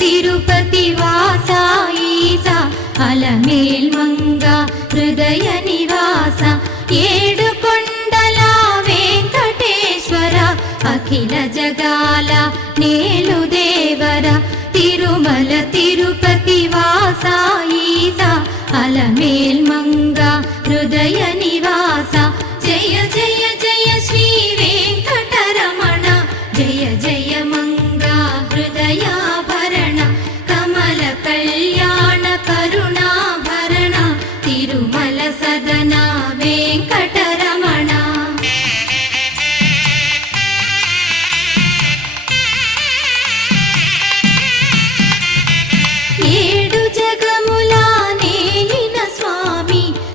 తిరుపతి వాస ఈస అలమేల్ మంగ హృదయ నివాస ఏడు కొండల వెంకటేశ్వర అఖిల జగాల నేలు దేవర తిరుమల తిరుపతి వాస ఈస అలమేల్ మంగ హృదయ నివాస జయ జయ జయ శ్రీ వెంకటరమణ జయ జయ మంగ హృదయాభరణ కమల కళ్యాణ కరుణాభరణ తిరుమల సదన వెంకటరమణ